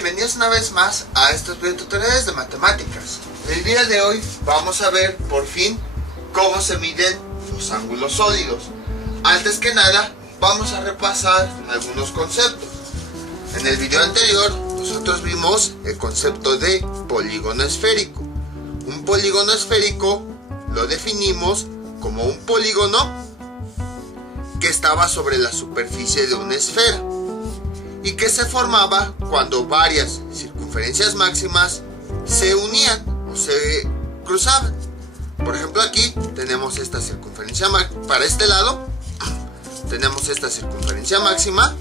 bienvenidos una vez más a estos videotutoriales de matemáticas. El día de hoy vamos a ver por fin cómo se miden los ángulos sólidos. Antes que nada vamos a repasar algunos conceptos. En el video anterior nosotros vimos el concepto de polígono esférico. Un polígono esférico lo definimos como un polígono que estaba sobre la superficie de una esfera y que se formaba cuando varias circunferencias máximas se unían o se cruzaban. Por ejemplo, aquí tenemos esta circunferencia para este lado, tenemos esta circunferencia máxima,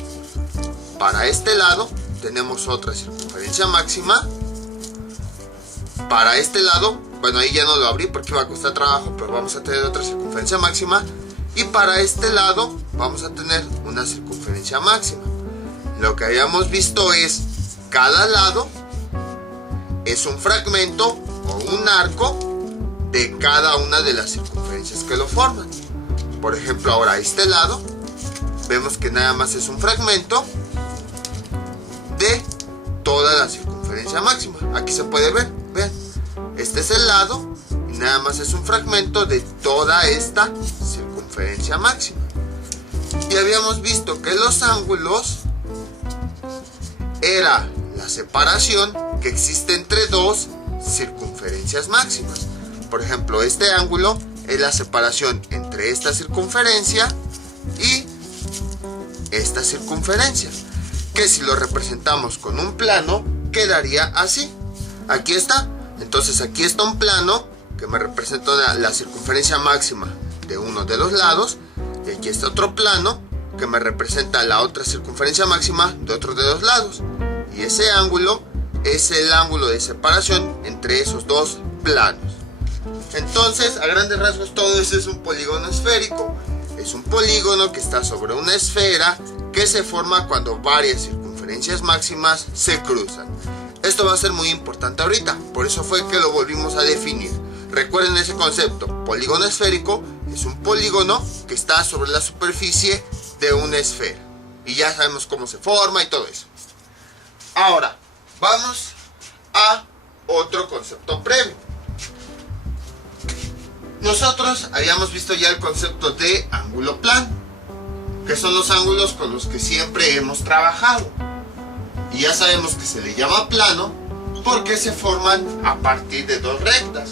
para este lado tenemos otra circunferencia máxima, para este lado, bueno, ahí ya no lo abrí porque iba a costar trabajo, pero vamos a tener otra circunferencia máxima, y para este lado vamos a tener una circunferencia máxima. Lo que habíamos visto es cada lado es un fragmento o un arco de cada una de las circunferencias que lo forman. Por ejemplo, ahora este lado vemos que nada más es un fragmento de toda la circunferencia máxima. Aquí se puede ver, vean, este es el lado y nada más es un fragmento de toda esta circunferencia máxima. Y habíamos visto que los ángulos era la separación que existe entre dos circunferencias máximas. Por ejemplo, este ángulo es la separación entre esta circunferencia y esta circunferencia, que si lo representamos con un plano quedaría así. Aquí está. Entonces aquí está un plano que me representa la circunferencia máxima de uno de los lados, y aquí está otro plano que me representa la otra circunferencia máxima de otro de los lados, y ese ángulo es el ángulo de separación entre esos dos planos. Entonces, a grandes rasgos, todo eso es un polígono esférico. Es un polígono que está sobre una esfera que se forma cuando varias circunferencias máximas se cruzan. Esto va a ser muy importante ahorita, por eso fue que lo volvimos a definir. Recuerden ese concepto: polígono esférico es un polígono que está sobre la superficie de una esfera, y ya sabemos cómo se forma y todo eso. Ahora vamos a otro concepto previo. Nosotros habíamos visto ya el concepto de ángulo plano, que son los ángulos con los que siempre hemos trabajado, y ya sabemos que se le llama plano porque se forman a partir de dos rectas.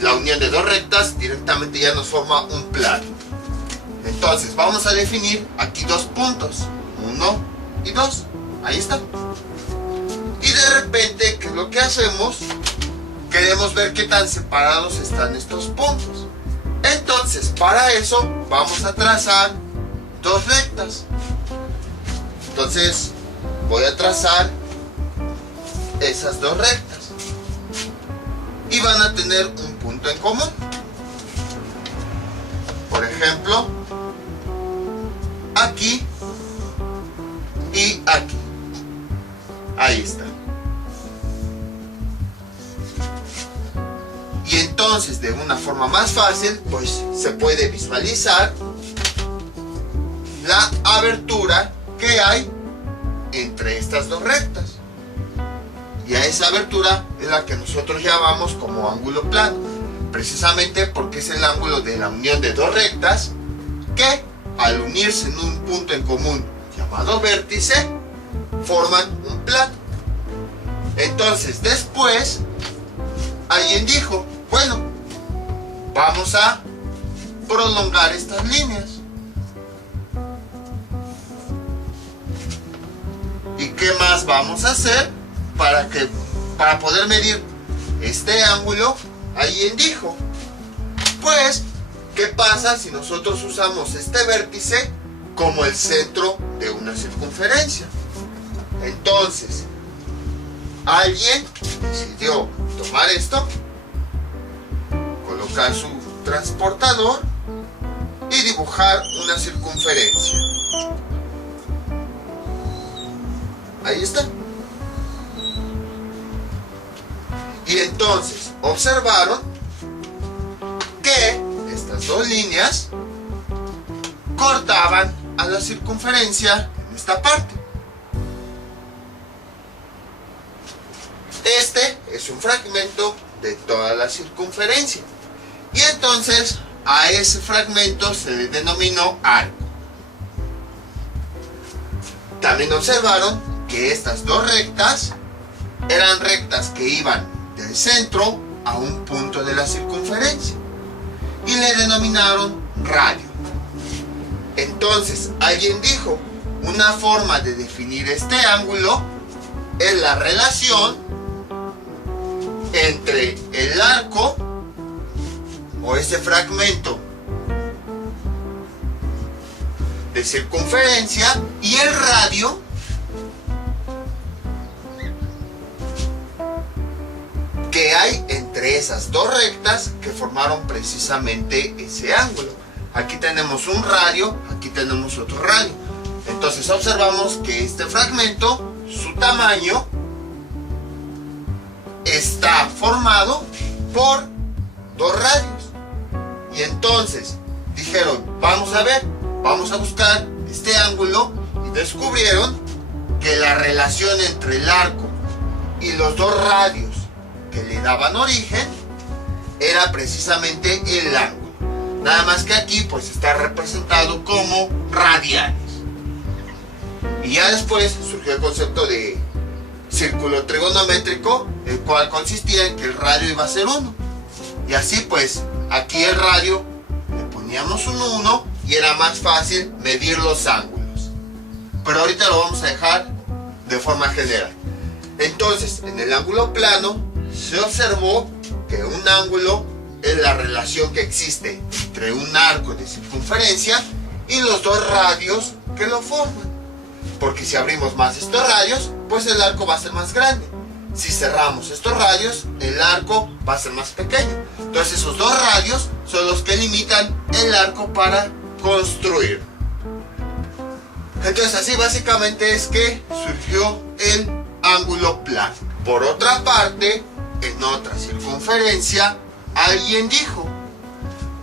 La unión de dos rectas directamente ya nos forma un plano. Entonces vamos a definir aquí dos puntos, 1 y 2. Ahí está. Y de repente, ¿qué es lo que hacemos? Queremos ver qué tan separados están estos puntos. Entonces, para eso vamos a trazar dos rectas. Entonces voy a trazar esas dos rectas y van a tener un punto en común. Por ejemplo, aquí y aquí. Ahí está. Y entonces, de una forma más fácil, pues se puede visualizar la abertura que hay entre estas dos rectas. Y a esa abertura es la que nosotros llamamos como ángulo plano, precisamente porque es el ángulo de la unión de dos rectas que, al unirse en un punto en común llamado vértice, forman un plano. Entonces, después alguien dijo: bueno, vamos a prolongar estas líneas. ¿Y qué más vamos a hacer para poder medir este ángulo? Alguien dijo: pues, ¿qué pasa si nosotros usamos este vértice como el centro de una circunferencia? Entonces, alguien decidió tomar esto, colocar su transportador y dibujar una circunferencia. Ahí está. Y entonces observaron que estas dos líneas cortaban a la circunferencia en esta parte. Este es un fragmento de toda la circunferencia. Y entonces a ese fragmento se le denominó arco. También observaron que estas dos rectas eran rectas que iban del centro a un punto de la circunferencia y le denominaron radio. Entonces alguien dijo, una forma de definir este ángulo es la relación entre el arco o ese fragmento de circunferencia y el radio que hay entre esas dos rectas que formaron precisamente ese ángulo. Aquí tenemos un radio, aquí tenemos otro radio. Entonces observamos que este fragmento, su tamaño, está formado por dos radios. Y entonces dijeron, vamos a buscar este ángulo, y descubrieron que la relación entre el arco y los dos radios que le daban origen era precisamente el ángulo. Nada más que aquí pues está representado como radianes. Y ya después surgió el concepto de círculo trigonométrico, el cual consistía en que el radio iba a ser 1. Y así pues, aquí el radio le poníamos un 1 y era más fácil medir los ángulos. Pero ahorita lo vamos a dejar de forma general. Entonces, en el ángulo plano se observó que un ángulo es la relación que existe entre un arco de circunferencia y los dos radios que lo forman. Porque si abrimos más estos radios, pues el arco va a ser más grande. Si cerramos estos radios, el arco va a ser más pequeño. Entonces esos dos radios son los que limitan el arco para construir. Entonces así básicamente es que surgió el ángulo plano. Por otra parte, en otra circunferencia, alguien dijo,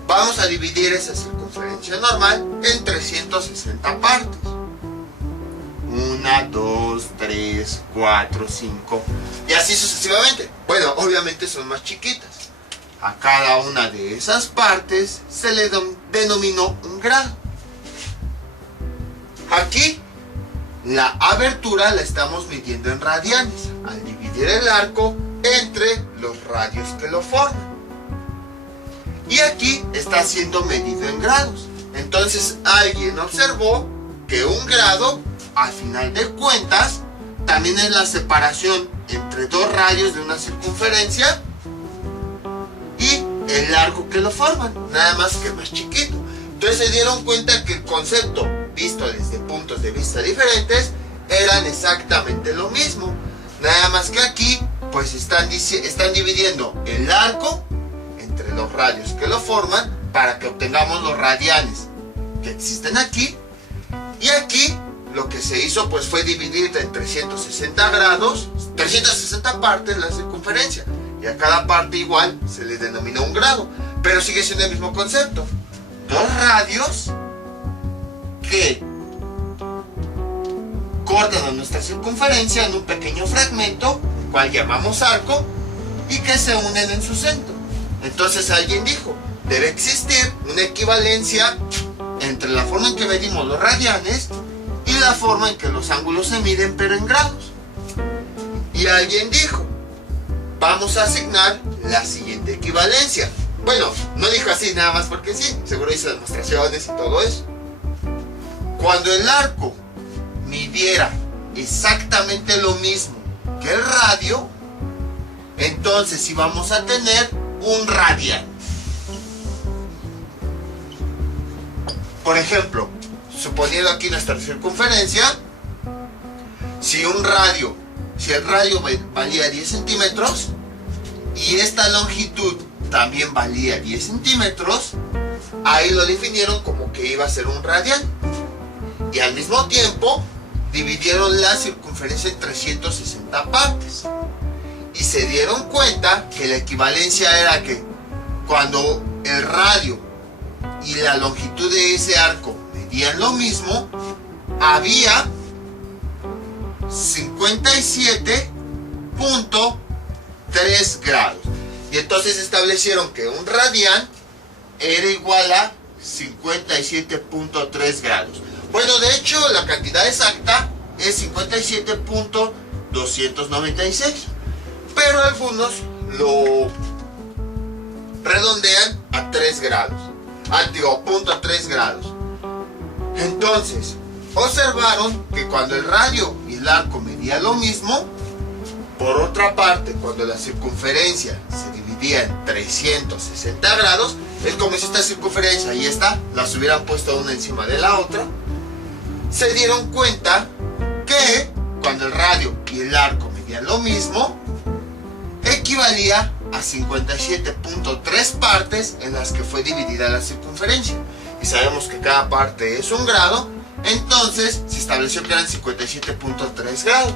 vamos a dividir esa circunferencia normal en 360 partes. 1, 2, 3, 4, 5 y así sucesivamente. Bueno, obviamente son más chiquitas. A cada una de esas partes se le denominó un grado. Aquí la abertura la estamos midiendo en radianes al dividir el arco entre los radios que lo forman. Y aquí está siendo medido en grados. Entonces alguien observó que un grado, al final de cuentas, también es la separación entre dos radios de una circunferencia y el arco que lo forman, nada más que más chiquito. Entonces se dieron cuenta que el concepto, visto desde puntos de vista diferentes, eran exactamente lo mismo. Nada más que aquí, pues están dividiendo el arco entre los radios que lo forman para que obtengamos los radianes que existen aquí. Y aquí lo que se hizo pues fue dividir en 360 grados, 360 partes la circunferencia. Y a cada parte igual se le denominó un grado. Pero sigue siendo el mismo concepto. Dos radios que cortan a nuestra circunferencia en un pequeño fragmento, cual llamamos arco, y que se unen en su centro. Entonces alguien dijo, debe existir una equivalencia entre la forma en que medimos los radianes y la forma en que los ángulos se miden pero en grados. Y alguien dijo, vamos a asignar la siguiente equivalencia. Bueno, no dijo así nada más porque sí, seguro hizo demostraciones y todo eso. Cuando el arco midiera exactamente lo mismo que el radio, entonces íbamos a tener un radian. Por ejemplo, suponiendo aquí nuestra circunferencia, si el radio valía 10 centímetros y esta longitud también valía 10 centímetros, ahí lo definieron como que iba a ser un radian. Y al mismo tiempo dividieron la circunferencia en 360 partes. Y se dieron cuenta que la equivalencia era que cuando el radio y la longitud de ese arco medían lo mismo, había 57.4 3 grados. Y entonces establecieron que un radián era igual a 57.3 grados. Bueno, de hecho, la cantidad exacta es 57.296. Pero algunos lo redondean a 3 grados. Punto a 3 grados. Entonces, observaron que cuando el radio y el arco medían lo mismo, por otra parte, cuando la circunferencia se dividía en 360 grados, es como si esta circunferencia, ahí está, las hubieran puesto una encima de la otra, se dieron cuenta que cuando el radio y el arco medían lo mismo, equivalía a 57.3 partes en las que fue dividida la circunferencia. Y sabemos que cada parte es un grado, entonces se estableció que eran 57.3 grados.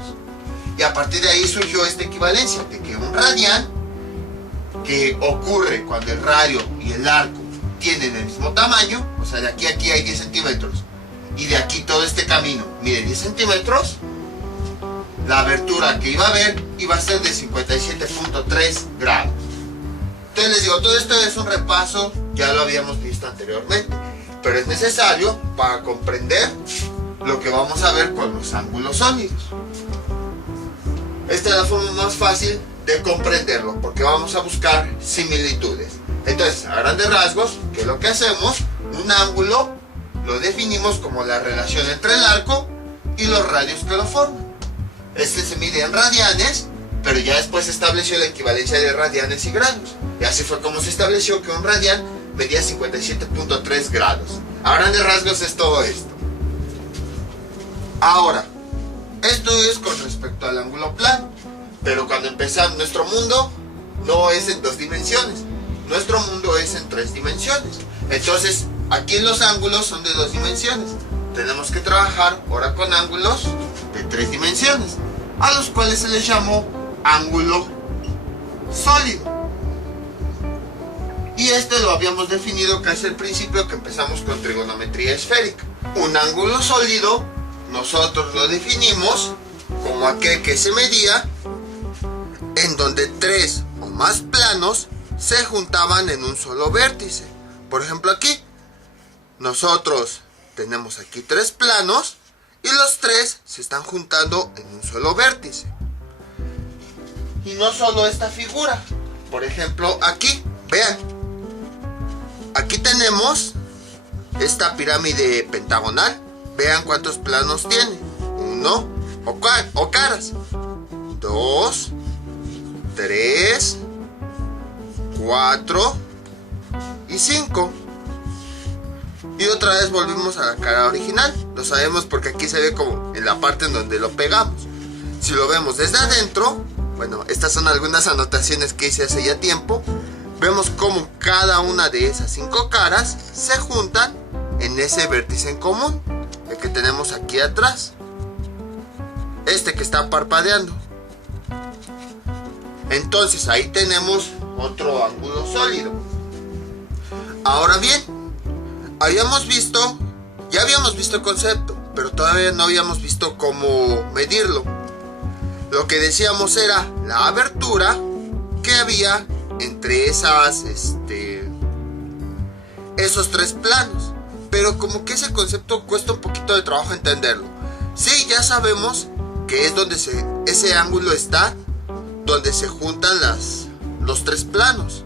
Y a partir de ahí surgió esta equivalencia de que un radián, que ocurre cuando el radio y el arco tienen el mismo tamaño, o sea, de aquí a aquí hay 10 centímetros, y de aquí todo este camino mide 10 centímetros, la abertura que iba a haber iba a ser de 57.3 grados. Entonces les digo, todo esto es un repaso, ya lo habíamos visto anteriormente, pero es necesario para comprender lo que vamos a ver con los ángulos sólidos. Esta es la forma más fácil de comprenderlo, porque vamos a buscar similitudes. Entonces, a grandes rasgos, ¿qué es lo que hacemos? Un ángulo lo definimos como la relación entre el arco y los radios que lo forman. Este se mide en radianes, pero ya después se estableció la equivalencia de radianes y grados. Y así fue como se estableció que un radián medía 57.3 grados. A grandes rasgos es todo esto. Ahora, esto es con respecto al ángulo plano. Pero cuando empezamos, nuestro mundo no es en 2 dimensiones. Nuestro mundo es en 3 dimensiones. Entonces, aquí los ángulos son de 2 dimensiones. Tenemos que trabajar ahora con ángulos de 3 dimensiones, a los cuales se les llamó ángulo sólido. Y este lo habíamos definido casi al principio que empezamos con trigonometría esférica. Un ángulo sólido nosotros lo definimos como aquel que se medía en donde 3 o más planos se juntaban en un solo vértice. Por ejemplo, aquí nosotros tenemos aquí 3 planos y los 3 se están juntando en un solo vértice. Y no solo esta figura, por ejemplo aquí, vean, aquí tenemos esta pirámide pentagonal. Vean cuántos planos tiene. 1 o caras. 2, 3, 4 y 5. Y otra vez volvimos a la cara original. Lo sabemos porque aquí se ve como en la parte en donde lo pegamos. Si lo vemos desde adentro, bueno, estas son algunas anotaciones que hice hace ya tiempo. Vemos como cada una de esas 5 caras se juntan en ese vértice en común, el que tenemos aquí atrás, este que está parpadeando. Entonces ahí tenemos otro ángulo sólido. Ahora bien, ya habíamos visto el concepto, pero todavía no habíamos visto cómo medirlo. Lo que decíamos era la abertura que había entre esos 3 planos. Pero como que ese concepto cuesta un poquito de trabajo entenderlo. Sí, ya sabemos que es donde ese ángulo está, donde se juntan los 3 planos,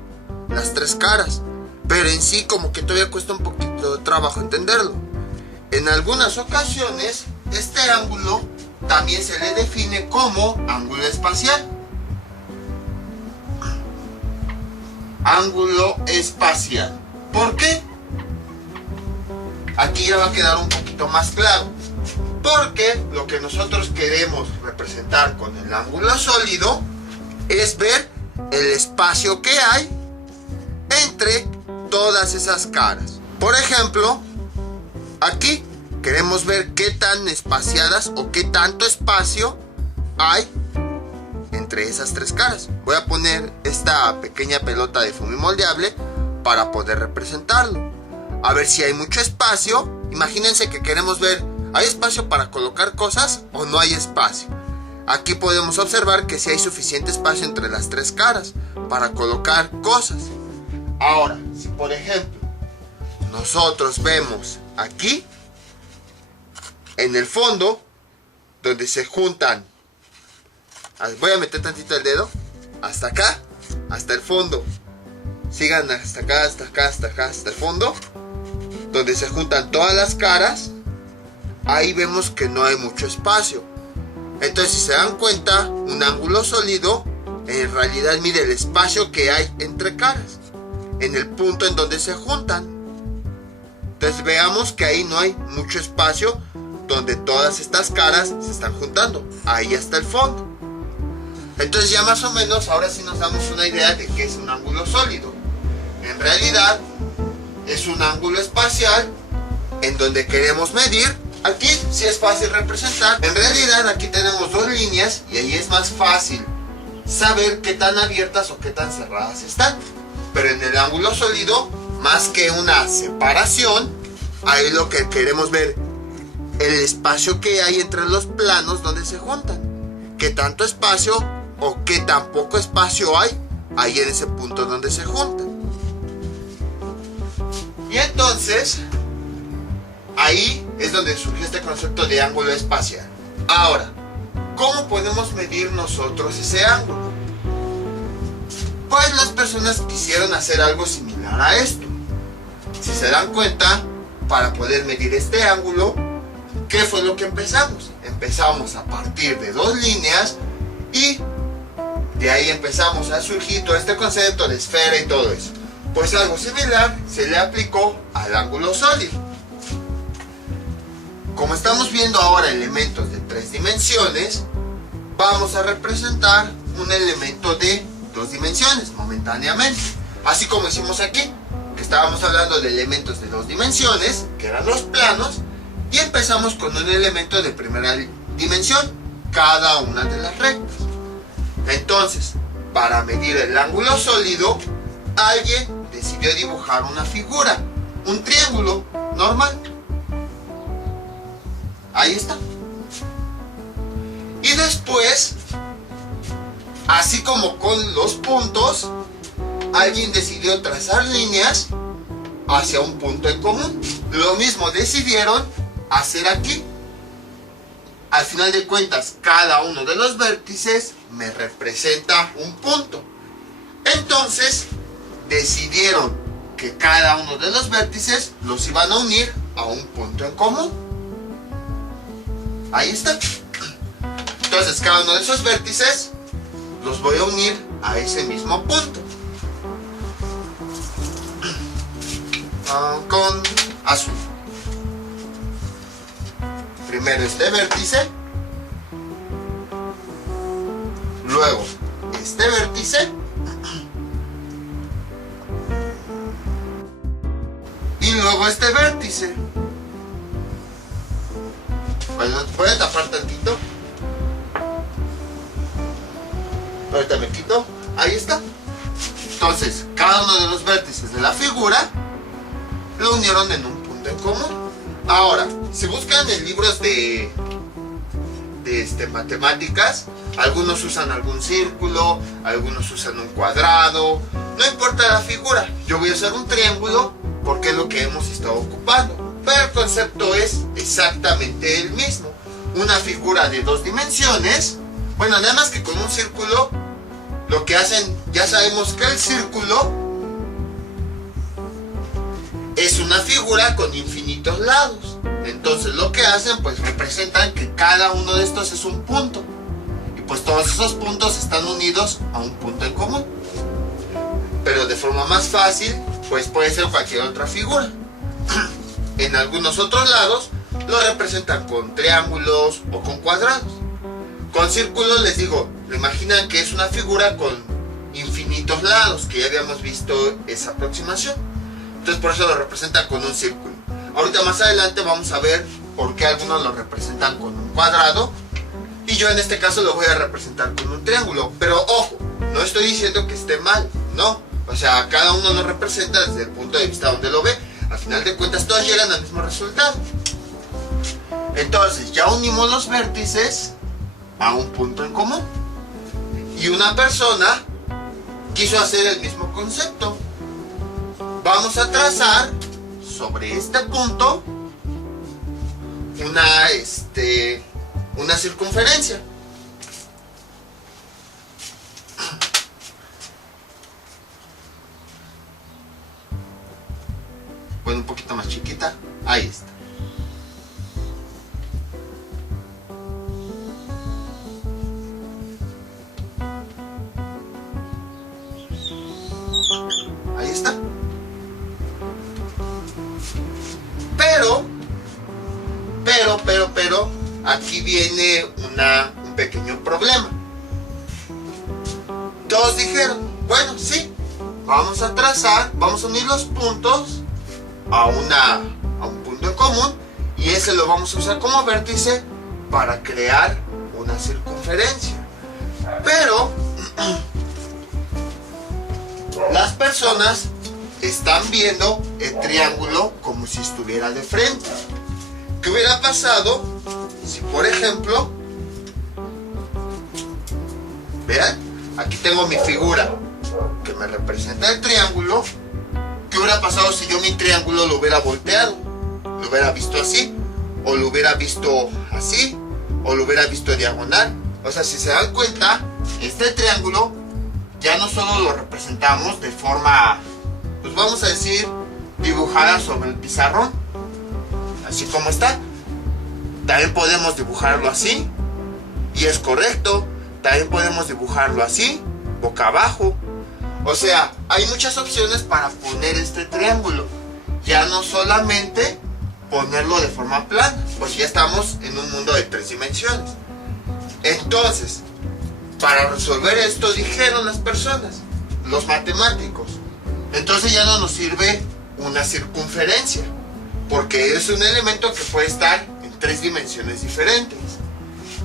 las 3 caras. Pero en sí como que todavía cuesta un poquito de trabajo entenderlo. En algunas ocasiones este ángulo también se le define como ángulo espacial. Ángulo espacial. ¿Por qué? Aquí ya va a quedar un poquito más claro. Porque lo que nosotros queremos representar con el ángulo sólido es ver el espacio que hay entre todas esas caras. Por ejemplo, aquí queremos ver qué tan espaciadas o qué tanto espacio hay entre esas 3 caras. Voy a poner esta pequeña pelota de foamy moldeable para poder representarlo. A ver si hay mucho espacio. Imagínense que queremos ver, ¿hay espacio para colocar cosas o no hay espacio? aquí podemos observar que sí hay suficiente espacio entre las tres caras para colocar cosas. Ahora, si por ejemplo nosotros vemos aquí en el fondo donde se juntan, voy a meter tantito el dedo hasta acá, hasta el fondo, sigan hasta acá, hasta acá, hasta acá, hasta el fondo, donde se juntan todas las caras, ahí vemos que no hay mucho espacio. Entonces, si se dan cuenta, un ángulo sólido en realidad mide el espacio que hay entre caras, en el punto en donde se juntan. Entonces veamos que ahí no hay mucho espacio donde todas estas caras se están juntando. Ahí está el fondo. Entonces ya más o menos ahora sí nos damos una idea de qué es un ángulo sólido. En realidad es un ángulo espacial en donde queremos medir. Aquí sí es fácil representar. En realidad aquí tenemos dos líneas y ahí es más fácil saber qué tan abiertas o qué tan cerradas están. Pero en el ángulo sólido, más que una separación, ahí lo que queremos ver el espacio que hay entre los planos donde se juntan. Qué tanto espacio o qué tan poco espacio hay ahí en ese punto donde se juntan. Y entonces ahí es donde surge este concepto de ángulo espacial. Ahora, ¿cómo podemos medir nosotros ese ángulo? Pues las personas quisieron hacer algo similar a esto. Si se dan cuenta, para poder medir este ángulo, ¿qué fue lo que empezamos? Empezamos a partir de dos líneas y de ahí empezamos a surgir todo este concepto de esfera y todo eso. Pues algo similar se le aplicó al ángulo sólido. Como estamos viendo ahora elementos de tres dimensiones, vamos a representar un elemento de dos dimensiones momentáneamente. Así como hicimos aquí, que estábamos hablando de elementos de dos dimensiones, que eran los planos, y empezamos con un elemento de primera dimensión, cada una de las rectas. Entonces, para medir el ángulo sólido, alguien decidió dibujar una figura, un triángulo normal. Ahí está. Y después, así como con los puntos, alguien decidió trazar líneas hacia un punto en común. Lo mismo decidieron hacer aquí. Al final de cuentas, cada uno de los vértices me representa un punto. Entonces, decidieron que cada uno de los vértices los iban a unir a un punto en común. Ahí está. Entonces, cada uno de esos vértices los voy a unir a ese mismo punto. Con azul. Primero este vértice, luego este vértice y luego este vértice. Bueno, voy a tapar tantito. Ahorita me quito. Ahí está. Entonces, cada uno de los vértices de la figura lo unieron en un punto en común. Ahora, si buscan en libros de matemáticas, algunos usan algún círculo, algunos usan un cuadrado, no importa la figura. Yo voy a usar un triángulo porque es lo que hemos estado ocupando, pero el concepto es exactamente el mismo. Una figura de dos dimensiones, bueno, nada más que con un círculo, lo que hacen, ya sabemos que el círculo es una figura con infinitos lados. Entonces lo que hacen, pues representan que cada uno de estos es un punto. Y pues todos esos puntos están unidos a un punto en común. Pero de forma más fácil, pues puede ser cualquier otra figura. En algunos otros lados lo representan con triángulos o con cuadrados. Con círculos les digo, lo imaginan que es una figura con infinitos lados, que ya habíamos visto esa aproximación. Entonces por eso lo representan con un círculo. Ahorita más adelante vamos a ver por qué algunos lo representan con un cuadrado y yo en este caso lo voy a representar con un triángulo. Pero ojo, no estoy diciendo que esté mal, no. O sea, cada uno lo representa desde el punto de vista donde lo ve. Al final de cuentas todos llegan al mismo resultado. Entonces ya unimos los vértices a un punto en común. Y una persona quiso hacer el mismo concepto. Vamos a trazar sobre este punto una circunferencia. Bueno, un poquito más chiquita. Ahí está. Ahí está. Pero, aquí viene un pequeño problema. Todos dijeron, bueno, sí, vamos a trazar, vamos a unir los puntos a un punto en común, y ese lo vamos a usar como vértice para crear una circunferencia. Pero las personas están viendo el triángulo como si estuviera de frente. ¿Qué hubiera pasado si, por ejemplo, vean, aquí tengo mi figura que me representa el triángulo? ¿Qué hubiera pasado si yo mi triángulo lo hubiera volteado? ¿Lo hubiera visto así? ¿O lo hubiera visto así? ¿O lo hubiera visto diagonal? O sea, si se dan cuenta, este triángulo ya no solo lo representamos de forma, pues vamos a decir, dibujada sobre el pizarrón, así como está. También podemos dibujarlo así, y es correcto. También podemos dibujarlo así, boca abajo. O sea, hay muchas opciones para poner este triángulo. Ya no solamente ponerlo de forma plana, pues ya estamos en un mundo de 3 dimensiones. Entonces, para resolver esto, dijeron las personas, los matemáticos, entonces ya no nos sirve una circunferencia, porque es un elemento que puede estar en 3 dimensiones diferentes.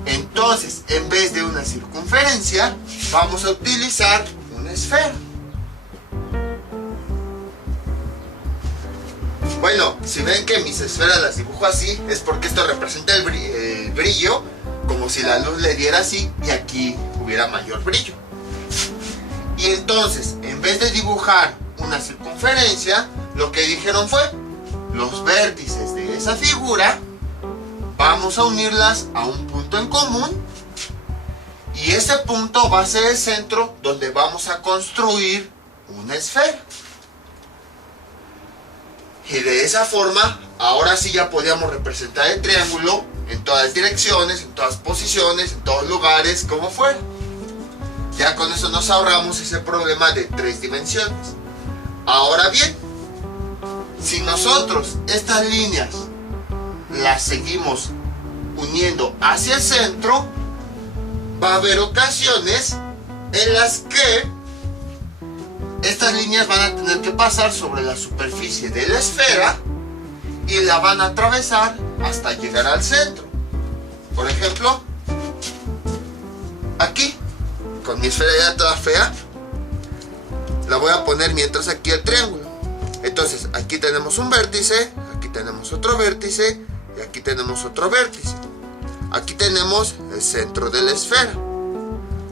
Entonces, en vez de una circunferencia, vamos a utilizar una esfera. Bueno, si ven que mis esferas las dibujo así, es porque esto representa el brillo, como si la luz le diera así y aquí hubiera mayor brillo. Y entonces, en vez de dibujar una circunferencia, lo que dijeron fue, los vértices de esa figura vamos a unirlas a un punto en común, y ese punto va a ser el centro donde vamos a construir una esfera. Y de esa forma, ahora sí ya podíamos representar el triángulo en todas direcciones, en todas posiciones, en todos lugares, como fuera. Ya con eso nos ahorramos ese problema de 3 dimensiones. Ahora bien, si nosotros estas líneas las seguimos uniendo hacia el centro, va a haber ocasiones en las que estas líneas van a tener que pasar sobre la superficie de la esfera y la van a atravesar hasta llegar al centro. Por ejemplo, aquí, con mi esfera ya toda fea, la voy a poner mientras aquí el triángulo. Entonces, aquí tenemos un vértice, aquí tenemos otro vértice y aquí tenemos otro vértice. Aquí tenemos el centro de la esfera.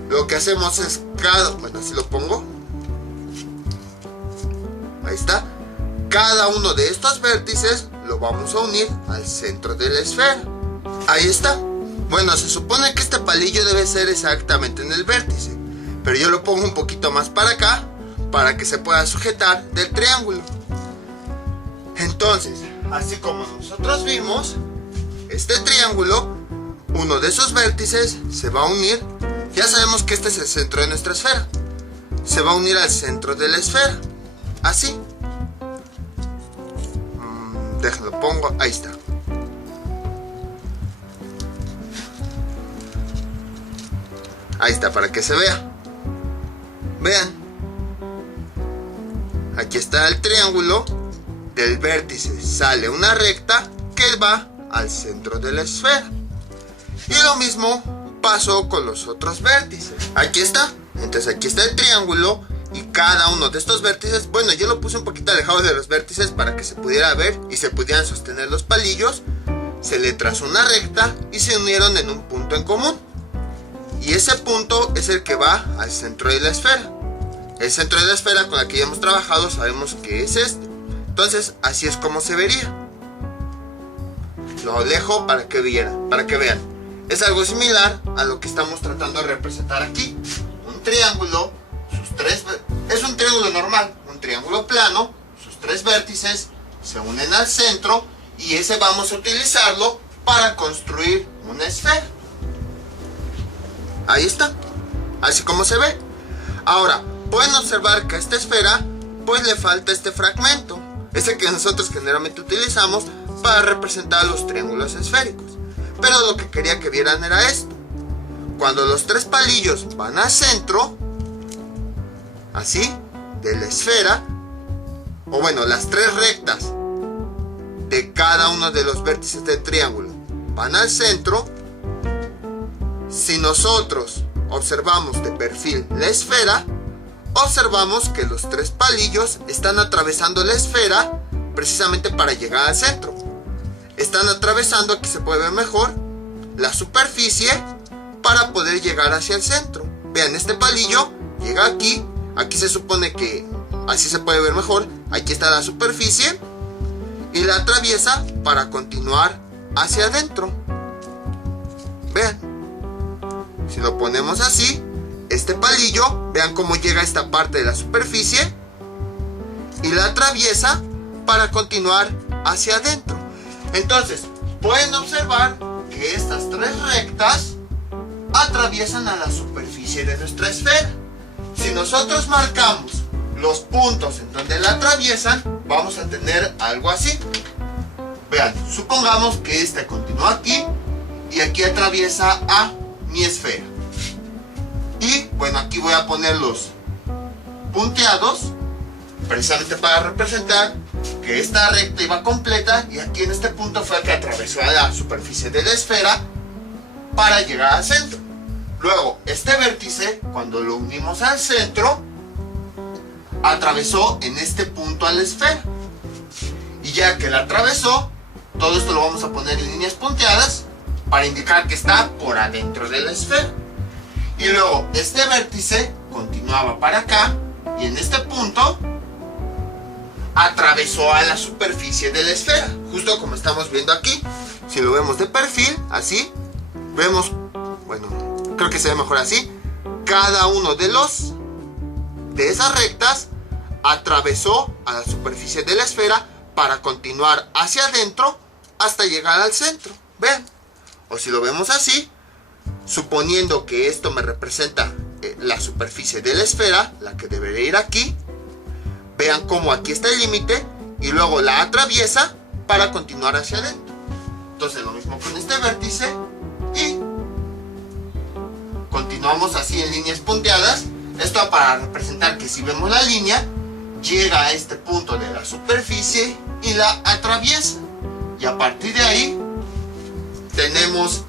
Lo que hacemos es bueno, así lo pongo. Ahí está. Cada uno de estos vértices lo vamos a unir al centro de la esfera. Ahí está. Bueno, se supone que este palillo debe ser exactamente en el vértice, pero yo lo pongo un poquito más para acá para que se pueda sujetar del triángulo. Entonces, así como nosotros vimos, este triángulo, uno de esos vértices se va a unir. Ya sabemos que este es el centro de nuestra esfera. Se va a unir al centro de la esfera. Así. Déjalo, pongo. Ahí está. Ahí está, para que se vea. Vean. Aquí está el triángulo. Del vértice sale una recta que va al centro de la esfera. Y lo mismo pasó con los otros vértices. Aquí está. Entonces aquí está el triángulo. Y cada uno de estos vértices, bueno, yo lo puse un poquito alejado de los vértices para que se pudiera ver y se pudieran sostener los palillos. Se le trazó una recta y se unieron en un punto en común. Y ese punto es el que va al centro de la esfera. El centro de la esfera con la que ya hemos trabajado sabemos que es este. Entonces así es como se vería. Lo alejo para que vean. Es algo similar a lo que estamos tratando de representar aquí. Un triángulo, es un triángulo normal, un triángulo plano, sus tres vértices se unen al centro y ese vamos a utilizarlo para construir una esfera. Ahí está, así como se ve. Ahora, pueden observar que a esta esfera pues le falta este fragmento, ese que nosotros generalmente utilizamos para representar los triángulos esféricos. Pero lo que quería que vieran era esto. Cuando los tres palillos van al centro, así, de la esfera, o bueno, las tres rectas de cada uno de los vértices del triángulo van al centro. Si nosotros observamos de perfil la esfera, observamos que los tres palillos están atravesando la esfera precisamente para llegar al centro. Están atravesando, aquí se puede ver mejor, la superficie para poder llegar hacia el centro. Vean, este palillo llega aquí, aquí se supone que así se puede ver mejor, aquí está la superficie y la atraviesa para continuar hacia adentro. Vean, si lo ponemos así, este palillo, vean cómo llega a esta parte de la superficie y la atraviesa para continuar hacia adentro. Entonces, pueden observar que estas tres rectas atraviesan a la superficie de nuestra esfera. Si nosotros marcamos los puntos en donde la atraviesan, vamos a tener algo así. Vean, supongamos que este continúa aquí y aquí atraviesa a mi esfera. Y bueno, aquí voy a poner los punteados precisamente para representar que esta recta iba completa y aquí en este punto fue que atravesó a la superficie de la esfera para llegar al centro. Luego, este vértice, cuando lo unimos al centro, atravesó en este punto a la esfera. Y ya que la atravesó, todo esto lo vamos a poner en líneas punteadas para indicar que está por adentro de la esfera. Y luego, este vértice continuaba para acá y en este punto atravesó a la superficie de la esfera, justo como estamos viendo aquí. Si lo vemos de perfil, así, vemos, bueno, creo que se ve mejor así, cada uno de esas rectas atravesó a la superficie de la esfera para continuar hacia adentro hasta llegar al centro. Vean, o si lo vemos así, suponiendo que esto me representa la superficie de la esfera, la que debería ir aquí. Vean cómo aquí está el límite y luego la atraviesa para continuar hacia adentro. Entonces lo mismo con este vértice y continuamos así en líneas punteadas. Esto para representar que si vemos la línea, llega a este punto de la superficie y la atraviesa. Y a partir de ahí tenemos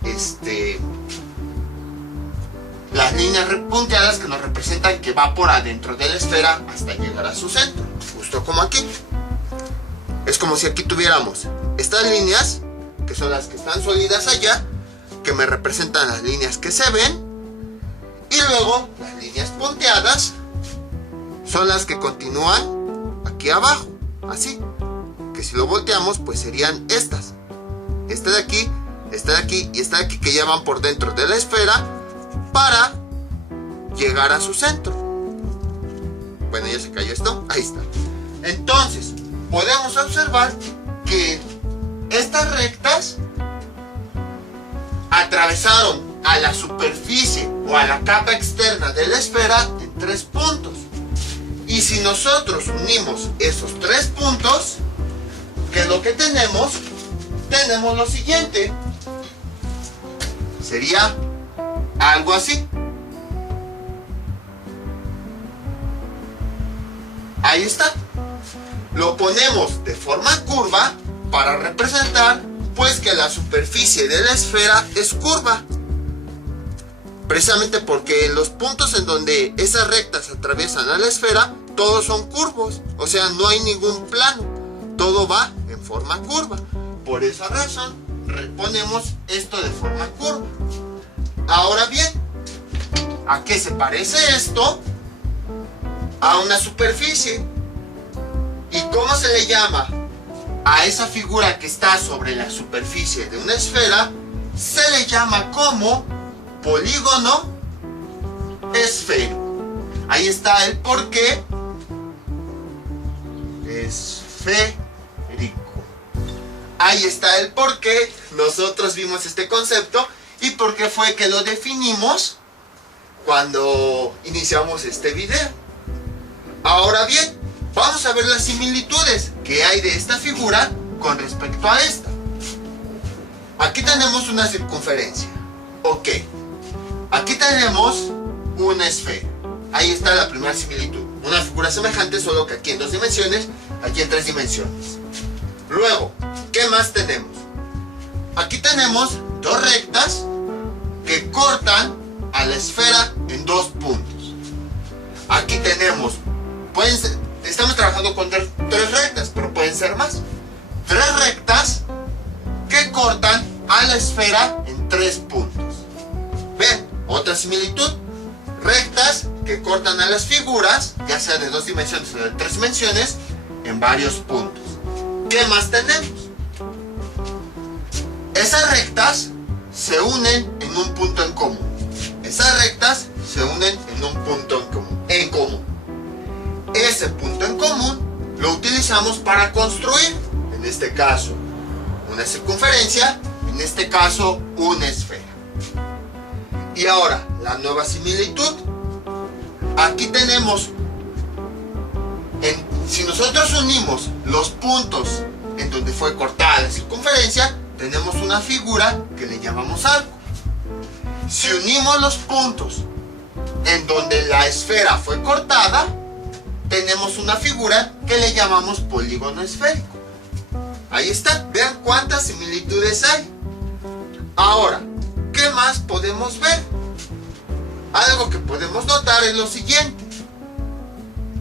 las líneas punteadas que nos representan que va por adentro de la esfera hasta llegar a su centro, justo como aquí. Es como si aquí tuviéramos estas líneas, que son las que están sólidas allá, que me representan las líneas que se ven, y luego las líneas punteadas son las que continúan aquí abajo, así, que si lo volteamos pues serían estas, esta de aquí, esta de aquí y esta de aquí, que ya van por dentro de la esfera para llegar a su centro. Bueno, ya se cayó esto, ahí está. Entonces, podemos observar que estas rectas atravesaron a la superficie o a la capa externa de la esfera en 3 puntos. Y si nosotros unimos esos 3 puntos, ¿qué es lo que tenemos? Tenemos lo siguiente. Sería algo así. Ahí está. Lo ponemos de forma curva para representar pues que la superficie de la esfera es curva. Precisamente porque en los puntos en donde esas rectas atraviesan a la esfera, todos son curvos. O sea, no hay ningún plano. Todo va en forma curva. Por esa razón, ponemos esto de forma curva. Ahora bien, ¿A qué se parece esto? A una superficie. ¿Y cómo se le llama a esa figura que está sobre la superficie de una esfera? Se le llama como polígono esférico. Ahí está el porqué. Esférico. Ahí está el porqué nosotros vimos este concepto y por qué fue que lo definimos cuando iniciamos este video. Ahora bien, vamos a ver las similitudes que hay de esta figura con respecto a esta. Aquí tenemos una circunferencia. Ok. Aquí tenemos una esfera. Ahí está la primera similitud. Una figura semejante, solo que aquí en 2 dimensiones, aquí en 3 dimensiones. Luego, ¿qué más tenemos? Aquí tenemos 2 rectas que cortan a la esfera en 2 puntos. Aquí tenemos, estamos trabajando con 3 rectas, pero pueden ser más. 3 rectas que cortan a la esfera en 3 puntos. Ven, otra similitud. Rectas que cortan a las figuras, ya sea de 2 dimensiones o de 3 dimensiones, en varios puntos. ¿Qué más tenemos? Esas rectas se unen en un punto en común. Esas rectas se unen en un punto en común. Ese punto en común lo utilizamos para construir, en este caso, una circunferencia, en este caso, una esfera. Y ahora, la nueva similitud. Aquí tenemos, si nosotros unimos los puntos en donde fue cortada la circunferencia, tenemos una figura que le llamamos arco. Si unimos los puntos en donde la esfera fue cortada, tenemos una figura que le llamamos polígono esférico. Ahí está, vean cuántas similitudes hay. Ahora, ¿qué más podemos ver? Algo que podemos notar es lo siguiente.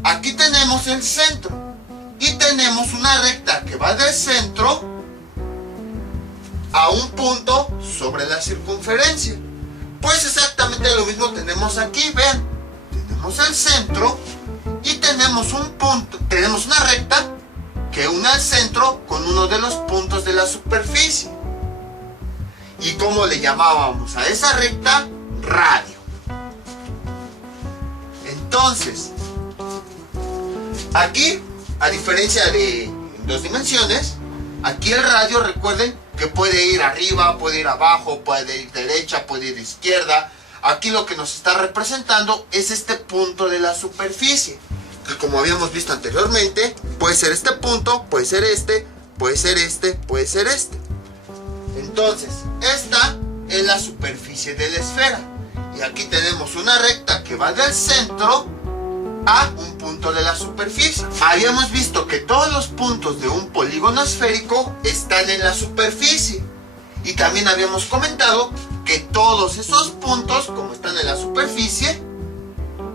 Aquí tenemos el centro y tenemos una recta que va del centro a un punto sobre la circunferencia. Pues exactamente lo mismo tenemos aquí, vean. Tenemos el centro y tenemos un punto, tenemos una recta que une al centro con uno de los puntos de la superficie. ¿Y cómo le llamábamos a esa recta? Radio. Entonces, aquí, a diferencia de en 2 dimensiones, aquí el radio, recuerden que puede ir arriba, puede ir abajo, puede ir derecha, puede ir izquierda. Aquí lo que nos está representando es este punto de la superficie, que como habíamos visto anteriormente, puede ser este punto, puede ser este, puede ser este, puede ser este. Entonces, esta es la superficie de la esfera. Y aquí tenemos una recta que va del centro a un punto de la superficie. Habíamos visto que todos los puntos de un polígono esférico están en la superficie. Y también habíamos comentado que todos esos puntos, como están en la superficie,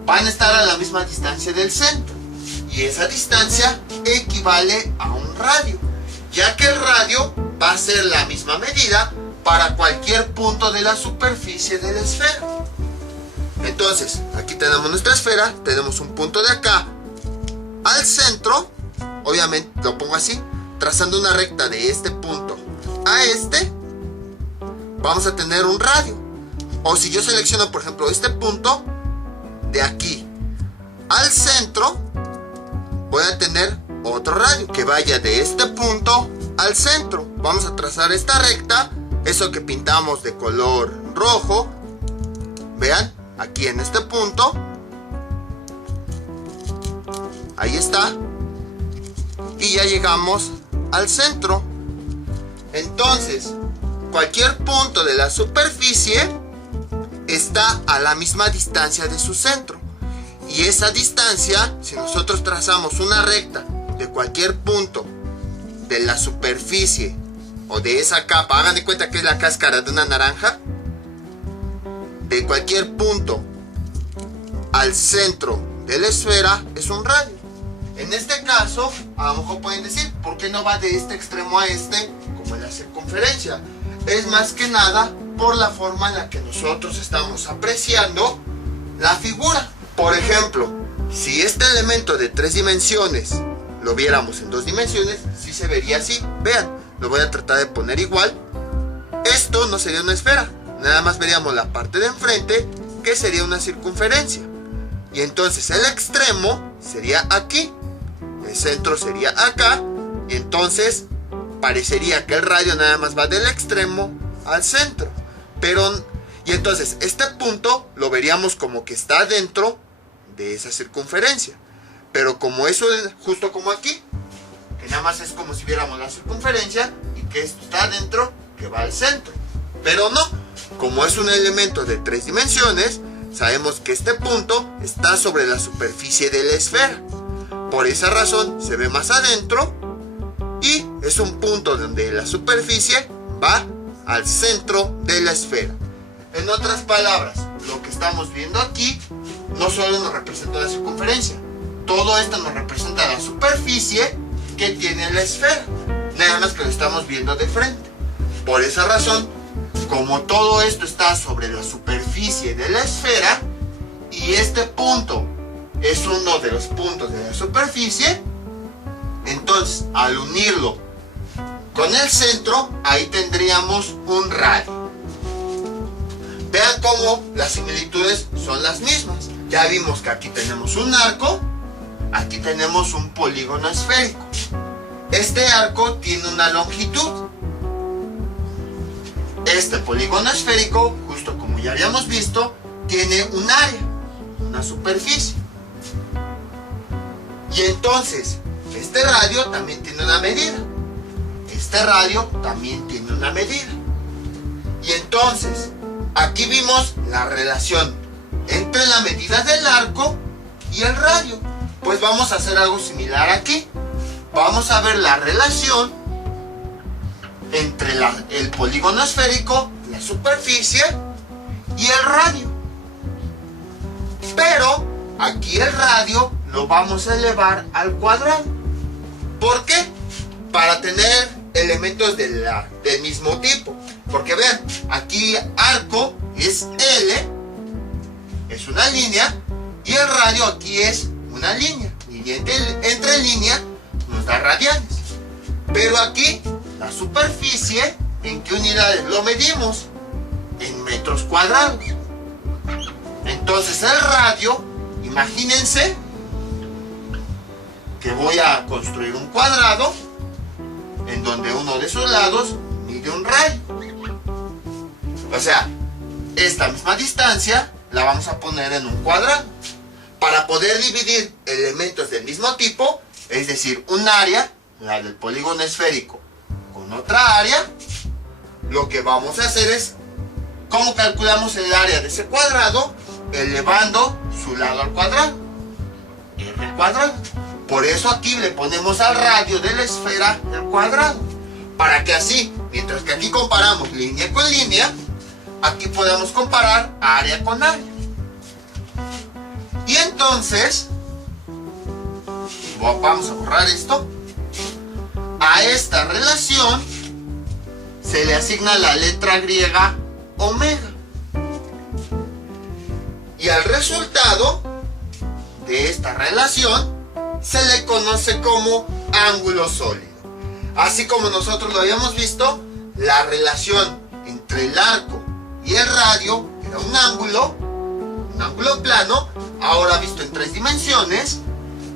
van a estar a la misma distancia del centro. Y esa distancia equivale a un radio, ya que el radio va a ser la misma medida para cualquier punto de la superficie de la esfera. Entonces, aquí tenemos nuestra esfera, tenemos un punto de acá al centro, obviamente lo pongo así, trazando una recta de este punto a este, vamos a tener un radio. O si yo selecciono, por ejemplo, este punto de aquí al centro, voy a tener otro radio que vaya de este punto al centro. Vamos a trazar esta recta, eso que pintamos de color rojo, vean, aquí en este punto, ahí está, y ya llegamos al centro. Entonces, cualquier punto de la superficie está a la misma distancia de su centro, y esa distancia, si nosotros trazamos una recta de cualquier punto de la superficie o de esa capa, hagan de cuenta que es la cáscara de una naranja, de cualquier punto al centro de la esfera es un radio. En este caso, a lo mejor pueden decir, ¿por qué no va de este extremo a este como en la circunferencia? Es más que nada por la forma en la que nosotros estamos apreciando la figura. Por ejemplo, si este elemento de 3 dimensiones lo viéramos en 2 dimensiones, sí se vería así. Vean, lo voy a tratar de poner igual. Esto no sería una esfera, nada más veríamos la parte de enfrente, que sería una circunferencia. Y entonces el extremo sería aquí, el centro sería acá, y entonces parecería que el radio nada más va del extremo al centro. Y entonces este punto lo veríamos como que está dentro de esa circunferencia. Pero como eso es justo como aquí, que nada más es como si viéramos la circunferencia y que esto está dentro, que va al centro. Pero no, como es un elemento de 3 dimensiones, sabemos que este punto está sobre la superficie de la esfera. Por esa razón se ve más adentro y es un punto donde la superficie va al centro de la esfera. En otras palabras, lo que estamos viendo aquí no solo nos representa la circunferencia, todo esto nos representa la superficie que tiene la esfera, nada más que lo estamos viendo de frente. Por esa razón, como todo esto está sobre la superficie de la esfera y este punto es uno de los puntos de la superficie, entonces al unirlo con el centro, ahí tendríamos un radio. Vean cómo las similitudes son las mismas. Ya vimos que aquí tenemos un arco, aquí tenemos un polígono esférico. Este arco tiene una longitud. Este polígono esférico, justo como ya habíamos visto, tiene un área, una superficie. Y entonces, este radio también tiene una medida. Este radio también tiene una medida. Y entonces, aquí vimos la relación entre la medida del arco y el radio. Pues vamos a hacer algo similar aquí. Vamos a ver la relación entre el polígono esférico, la superficie y el radio. Pero aquí el radio lo vamos a elevar al cuadrado. ¿Por qué? Para tener elementos del mismo tipo. Porque vean, aquí arco es L, es una línea, y el radio aquí es una línea. Línea entre línea nos da radianes. Pero aquí la superficie, ¿en qué unidades lo medimos? En metros cuadrados. Entonces el radio, imagínense que voy a construir un cuadrado en donde uno de sus lados mide un radio. O sea, esta misma distancia la vamos a poner en un cuadrado. Para poder dividir elementos del mismo tipo, es decir, un área, la del polígono esférico, con otra área, lo que vamos a hacer es, ¿cómo calculamos el área de ese cuadrado? Elevando su lado al cuadrado, r cuadrado. Por eso aquí le ponemos al radio de la esfera el cuadrado, para que así, mientras que aquí comparamos línea con línea, aquí podemos comparar área con área. Y entonces, vamos a borrar esto. A esta relación se le asigna la letra griega omega. Y al resultado de esta relación se le conoce como ángulo sólido. Así como nosotros lo habíamos visto, la relación entre el arco y el radio era un ángulo plano, ahora visto en 3 dimensiones.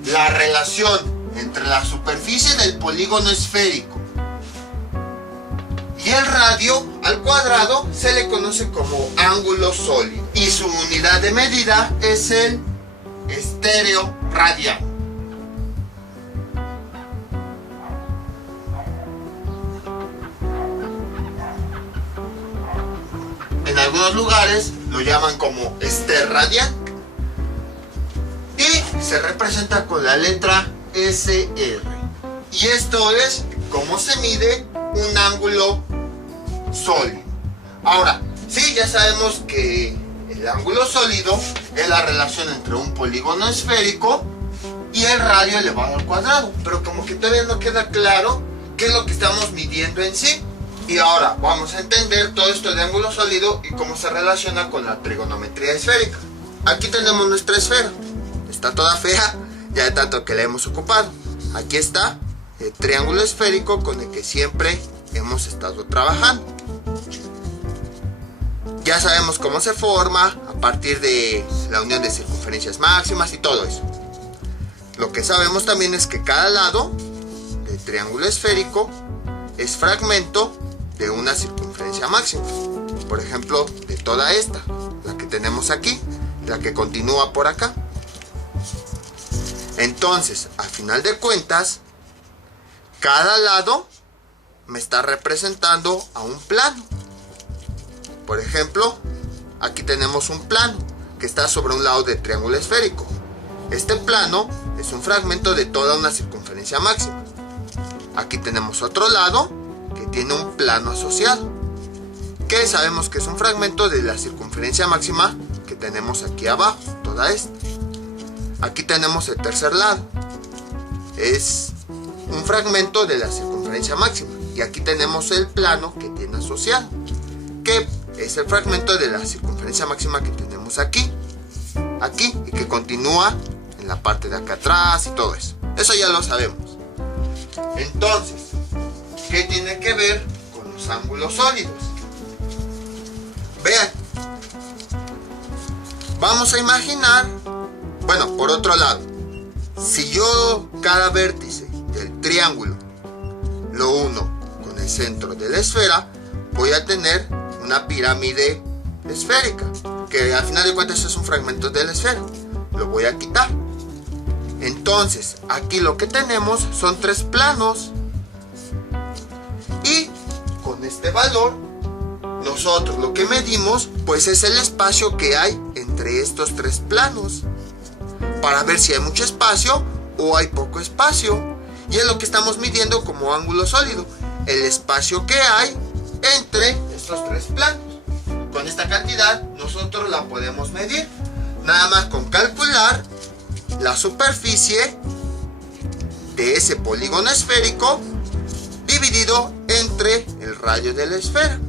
La relación entre la superficie del polígono esférico y el radio al cuadrado se le conoce como ángulo sólido. Y su unidad de medida es el estéreo radiano. En algunos lugares lo llaman como esterradiano y se representa con la letra SR. Y esto es cómo se mide un ángulo sólido. Ahora, sí, ya sabemos que el ángulo sólido es la relación entre un polígono esférico y el radio elevado al cuadrado, pero como que todavía no queda claro qué es lo que estamos midiendo en sí. Y ahora vamos a entender todo esto de ángulo sólido y cómo se relaciona con la trigonometría esférica. aquí tenemos nuestra esfera. Está toda fea, ya de tanto que la hemos ocupado. Aquí está el triángulo esférico con el que siempre hemos estado trabajando. Ya sabemos cómo se forma a partir de la unión de circunferencias máximas y todo eso. Lo que sabemos también es que cada lado del triángulo esférico es fragmento de una circunferencia máxima. Por ejemplo, de toda esta, la que tenemos aquí, la que continúa por acá. Entonces, al final de cuentas, cada lado me está representando a un plano. Por ejemplo, aquí tenemos un plano que está sobre un lado del triángulo esférico. Este plano es un fragmento de toda una circunferencia máxima. Aquí tenemos otro lado que tiene un plano asociado, que sabemos que es un fragmento de la circunferencia máxima que tenemos aquí abajo, toda esta. Aquí tenemos el tercer lado, es un fragmento de la circunferencia máxima. Y aquí tenemos el plano que tiene asociado, que es el fragmento de la circunferencia máxima que tenemos aquí, y que continúa en la parte de acá atrás y todo eso. Eso ya lo sabemos. Entonces, ¿qué tiene que ver con los ángulos sólidos? Vean, vamos a imaginar, bueno, por otro lado, si yo cada vértice del triángulo lo uno con el centro de la esfera, voy a tener una pirámide esférica, que al final de cuentas es un fragmento de la esfera. Lo voy a quitar. Entonces, aquí lo que tenemos son tres planos. Y con este valor, nosotros lo que medimos, pues es el espacio que hay entre estos tres planos, para ver si hay mucho espacio o hay poco espacio. Y es lo que estamos midiendo como ángulo sólido, el espacio que hay entre estos tres planos. Con esta cantidad nosotros la podemos medir, nada más con calcular la superficie de ese polígono esférico dividido entre el radio de la esfera.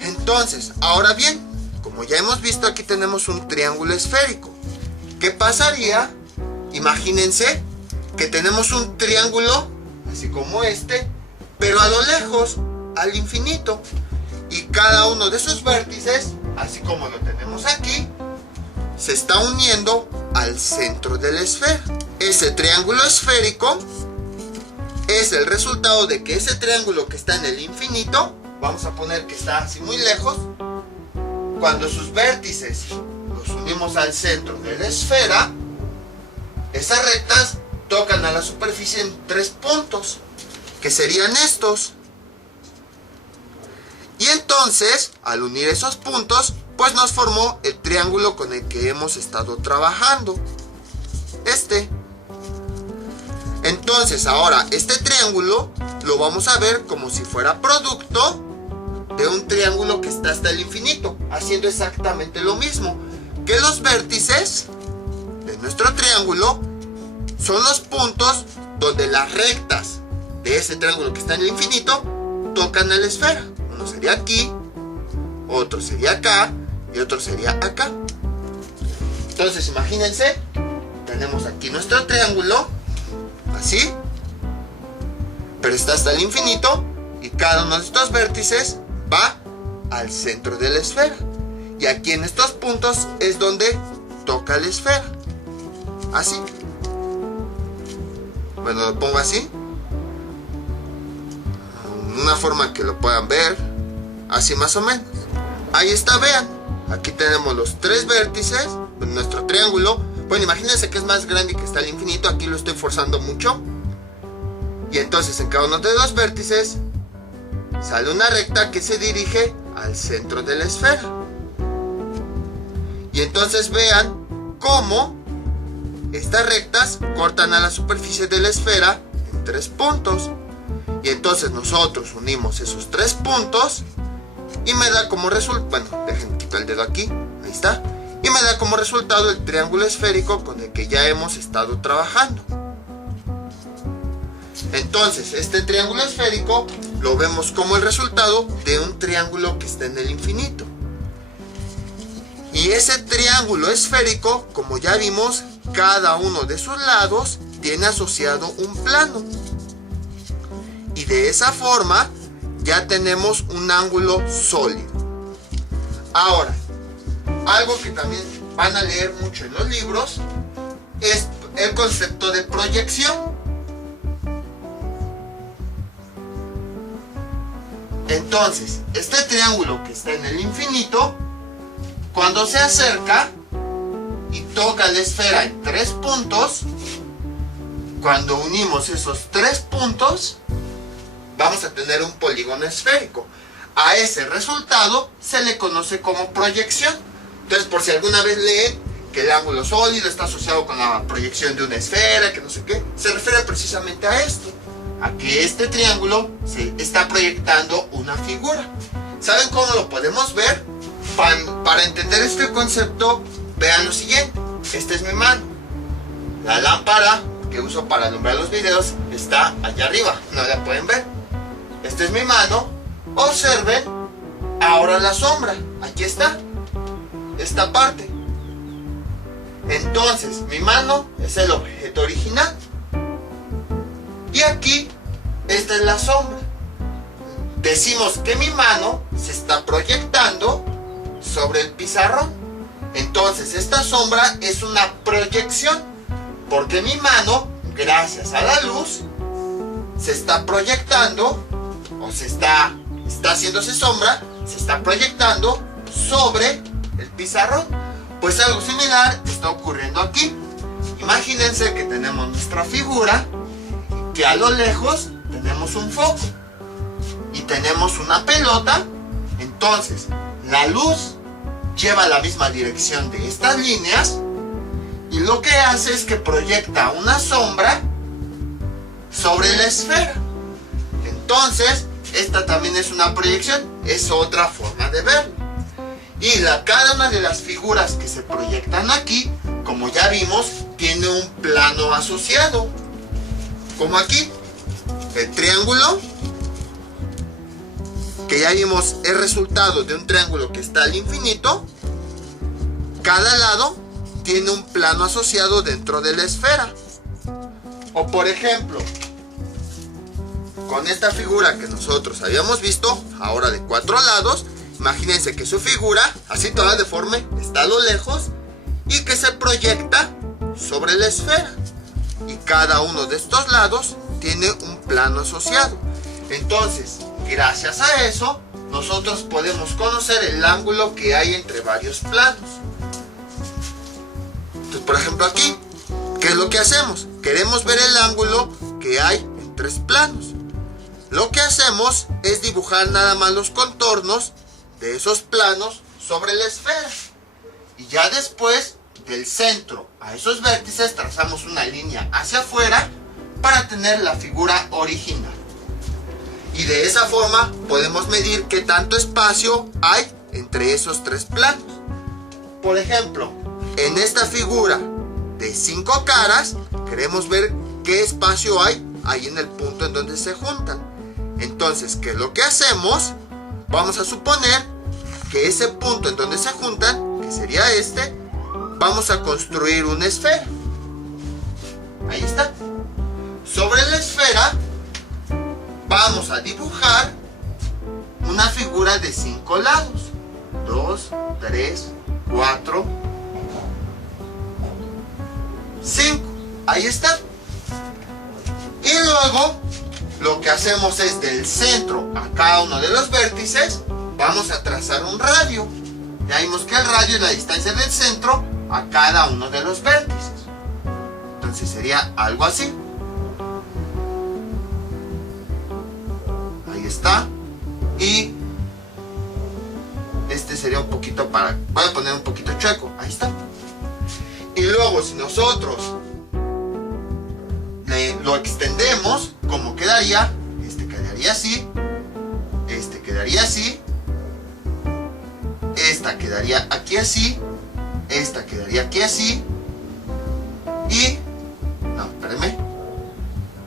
Entonces, ahora bien, como ya hemos visto, aquí tenemos un triángulo esférico. ¿Qué pasaría? Imagínense que tenemos un triángulo así como este, pero a lo lejos, al infinito, y cada uno de sus vértices, así como lo tenemos aquí, se está uniendo al centro de la esfera. Ese triángulo esférico es el resultado de que ese triángulo que está en el infinito, vamos a poner que está así muy lejos, cuando sus vértices los unimos al centro de la esfera, esas rectas tocan a la superficie en tres puntos, que serían estos. Y entonces, al unir esos puntos, pues nos formó el triángulo con el que hemos estado trabajando. Entonces, ahora, este triángulo lo vamos a ver como si fuera producto de un triángulo que está hasta el infinito, haciendo exactamente lo mismo, que los vértices de nuestro triángulo son los puntos donde las rectas de ese triángulo que está en el infinito tocan a la esfera. Uno sería aquí, otro sería acá y otro sería acá. Entonces, imagínense, tenemos aquí nuestro triángulo, así, pero está hasta el infinito, y cada uno de estos vértices va al centro de la esfera. Y aquí en estos puntos es donde toca la esfera. Así. Bueno, lo pongo así. Una forma que lo puedan ver. Así más o menos. Ahí está, vean. Aquí tenemos los tres vértices de nuestro triángulo. Bueno, imagínense que es más grande y que está al infinito. Aquí lo estoy forzando mucho. Y entonces en cada uno de los vértices sale una recta que se dirige al centro de la esfera. Y entonces vean cómo estas rectas cortan a la superficie de la esfera en tres puntos. Y entonces nosotros unimos esos tres puntos y me da como resultado, bueno, dejen quitar el dedo aquí, ahí está, y me da como resultado el triángulo esférico con el que ya hemos estado trabajando. Entonces, este triángulo esférico lo vemos como el resultado de un triángulo que está en el infinito. Y ese triángulo esférico, como ya vimos, cada uno de sus lados tiene asociado un plano. Y de esa forma ya tenemos un ángulo sólido. Ahora, algo que también van a leer mucho en los libros es el concepto de proyección. Entonces, este triángulo que está en el infinito, cuando se acerca y toca la esfera en 3 puntos, cuando unimos esos 3 puntos, vamos a tener un polígono esférico. A ese resultado se le conoce como proyección. Entonces, por si alguna vez leen que el ángulo sólido está asociado con la proyección de una esfera, que no sé qué, se refiere precisamente a esto, a que este triángulo se está proyectando una figura. ¿Saben cómo lo podemos ver? Para entender este concepto, vean lo siguiente. Esta es mi mano. La lámpara que uso para alumbrar los videos está allá arriba, no la pueden ver. Esta es mi mano. Observen ahora la sombra. Aquí está, esta parte. Entonces, mi mano es el objeto original. Y aquí, esta es la sombra. Decimos que mi mano se está proyectando sobre el pizarrón. Entonces, esta sombra es una proyección, porque mi mano, gracias a la luz, se está proyectando, o está haciéndose sombra, se está proyectando sobre el pizarrón. Pues algo similar está ocurriendo aquí. Imagínense que tenemos nuestra figura, que a lo lejos tenemos un foco y tenemos una pelota. Entonces, la luz lleva la misma dirección de estas líneas y lo que hace es que proyecta una sombra sobre la esfera. Entonces, esta también es una proyección, es otra forma de verlo. Y cada una de las figuras que se proyectan aquí, como ya vimos, tiene un plano asociado. Como aquí, el triángulo, que ya vimos es resultado de un triángulo que está al infinito. Cada lado tiene un plano asociado dentro de la esfera. O por ejemplo, con esta figura que nosotros habíamos visto, ahora de 4 lados, imagínense que su figura, así toda deforme, está a lo lejos y que se proyecta sobre la esfera. Y cada uno de estos lados tiene un plano asociado. Entonces, gracias a eso, nosotros podemos conocer el ángulo que hay entre varios planos. Entonces, por ejemplo aquí, ¿qué es lo que hacemos? Queremos ver el ángulo que hay en 3 planos. Lo que hacemos es dibujar nada más los contornos de esos planos sobre la esfera. Y ya después, del centro a esos vértices, trazamos una línea hacia afuera para tener la figura original. Y de esa forma podemos medir qué tanto espacio hay entre esos 3 planos. Por ejemplo, en esta figura de 5 caras, queremos ver qué espacio hay ahí en el punto en donde se juntan. Entonces, ¿qué es lo que hacemos? Vamos a suponer que ese punto en donde se juntan, que sería este, vamos a construir una esfera. Ahí está. Sobre la esfera vamos a dibujar una figura de 5 lados. 2, 3, 4, 5. Ahí está. Y luego lo que hacemos es del centro a cada uno de los vértices vamos a trazar un radio. Ya vimos que el radio es la distancia del centro a cada uno de los vértices. Entonces sería algo así. Ahí está. Y este sería un poquito para... voy a poner un poquito chueco. Ahí está. Y luego si nosotros lo extendemos, ¿cómo quedaría? Este quedaría así. Este quedaría así. Esta quedaría aquí así. Esta quedaría aquí así. Y... no, espérenme.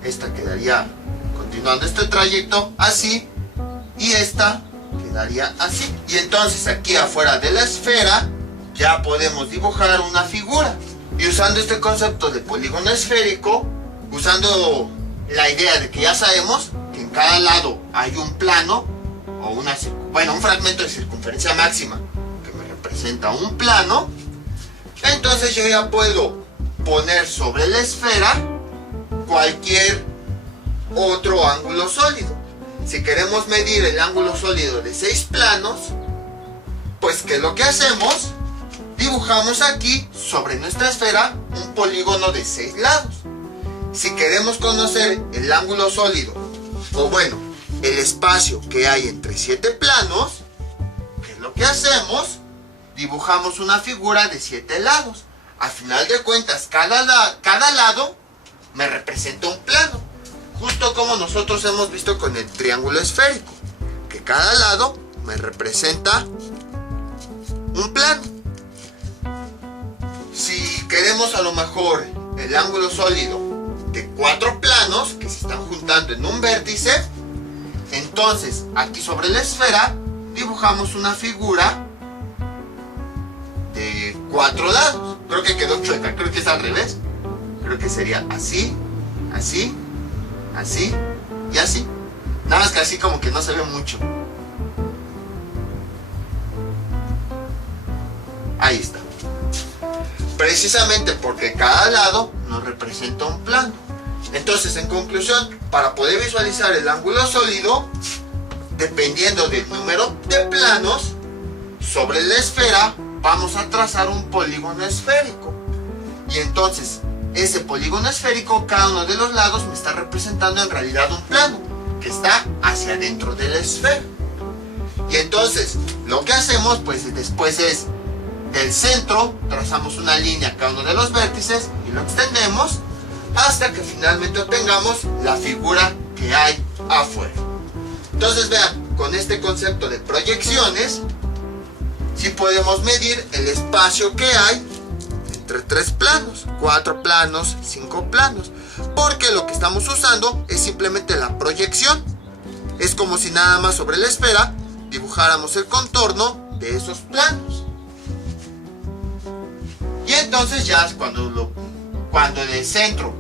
Esta quedaría continuando este trayecto así. Y esta quedaría así. Y entonces aquí afuera de la esfera ya podemos dibujar una figura. Y usando este concepto de polígono esférico, usando la idea de que ya sabemos que en cada lado hay un plano o un fragmento de circunferencia máxima que me representa un plano, entonces yo ya puedo poner sobre la esfera cualquier otro ángulo sólido. Si queremos medir el ángulo sólido de 6 planos, pues ¿qué es lo que hacemos? Dibujamos aquí sobre nuestra esfera un polígono de 6 lados. Si queremos conocer el ángulo sólido, o bueno, el espacio que hay entre 7 planos, ¿qué es lo que hacemos? Dibujamos una figura de 7 lados. Al final de cuentas, cada lado me representa un plano. Justo como nosotros hemos visto con el triángulo esférico, que cada lado me representa un plano. Si queremos a lo mejor el ángulo sólido de 4 planos que se están juntando en un vértice, entonces aquí sobre la esfera dibujamos una figura de 4 lados. Creo que quedó chueca, creo que es al revés. Creo que sería así, así, así y así. Nada más que así como que no se ve mucho. Ahí está. Precisamente porque cada lado nos representa un plano. Entonces, en conclusión, para poder visualizar el ángulo sólido, dependiendo del número de planos, sobre la esfera vamos a trazar un polígono esférico. Y entonces, ese polígono esférico, cada uno de los lados me está representando en realidad un plano que está hacia adentro de la esfera. Y entonces, lo que hacemos pues después es, del centro trazamos una línea a cada uno de los vértices y lo extendemos hasta que finalmente obtengamos la figura que hay afuera. Entonces vean, con este concepto de proyecciones, sí podemos medir el espacio que hay entre 3 planos, 4 planos, 5 planos, porque lo que estamos usando es simplemente la proyección. Es como si nada más sobre la esfera dibujáramos el contorno de esos planos. Y entonces ya cuando en el centro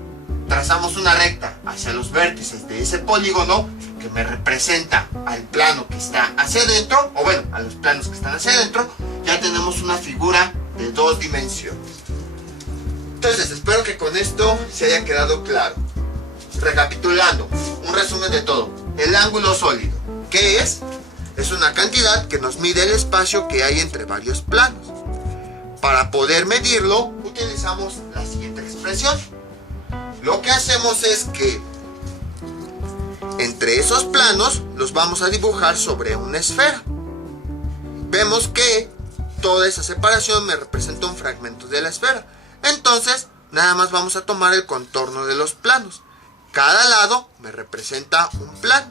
trazamos una recta hacia los vértices de ese polígono que me representa al plano que está hacia adentro, o bueno, a los planos que están hacia adentro, ya tenemos una figura de 2 dimensiones. Entonces espero que con esto se haya quedado claro. Recapitulando, un resumen de todo. El ángulo sólido, ¿qué es? Es una cantidad que nos mide el espacio que hay entre varios planos. Para poder medirlo, utilizamos la siguiente expresión. Lo que hacemos es que entre esos planos los vamos a dibujar sobre una esfera. Vemos que toda esa separación me representa un fragmento de la esfera. Entonces, nada más vamos a tomar el contorno de los planos. Cada lado me representa un plano.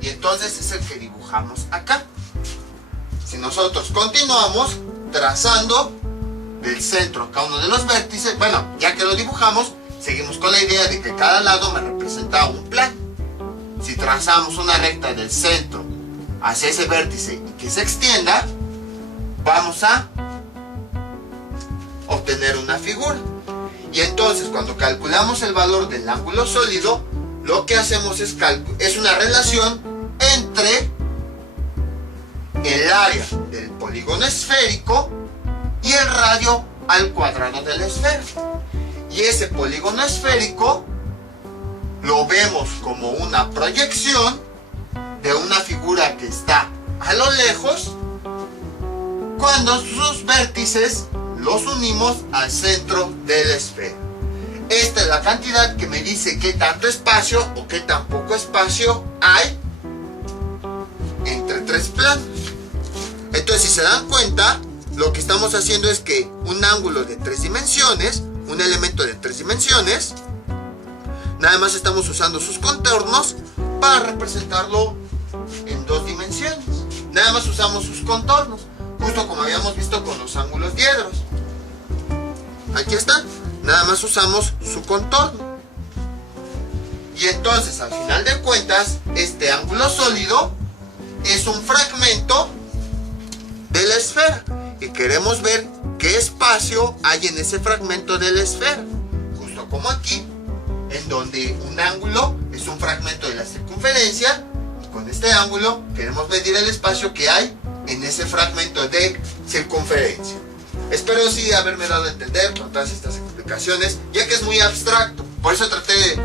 Y entonces es el que dibujamos acá. Si nosotros continuamos trazando del centro a cada uno de los vértices, bueno, ya que lo dibujamos, seguimos con la idea de que cada lado me representa un plano. Si trazamos una recta del centro hacia ese vértice y que se extienda, vamos a obtener una figura. Y entonces cuando calculamos el valor del ángulo sólido, lo que hacemos es una relación entre el área del polígono esférico y el radio al cuadrado de la esfera. Y ese polígono esférico lo vemos como una proyección de una figura que está a lo lejos cuando sus vértices los unimos al centro de la esfera. Esta es la cantidad que me dice qué tanto espacio o qué tan poco espacio hay entre 3 planos. Entonces, si se dan cuenta, lo que estamos haciendo es que un ángulo de 3 dimensiones, un elemento de 3 dimensiones, nada más estamos usando sus contornos para representarlo en 2 dimensiones. Nada más usamos sus contornos, justo como habíamos visto con los ángulos diedros. Aquí está, nada más usamos su contorno. Y entonces, al final de cuentas, este ángulo sólido es un fragmento de la esfera. y queremos ver qué espacio hay en ese fragmento de la esfera. Justo como aquí, en donde un ángulo es un fragmento de la circunferencia, y con este ángulo queremos medir el espacio que hay en ese fragmento de circunferencia. Espero sí haberme dado a entender con todas estas explicaciones, ya que es muy abstracto. Por eso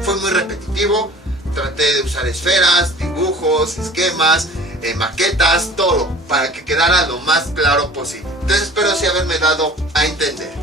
fue muy repetitivo. Traté de usar esferas, dibujos, esquemas, maquetas, todo, para que quedara lo más claro posible. Entonces espero sí haberme dado a entender.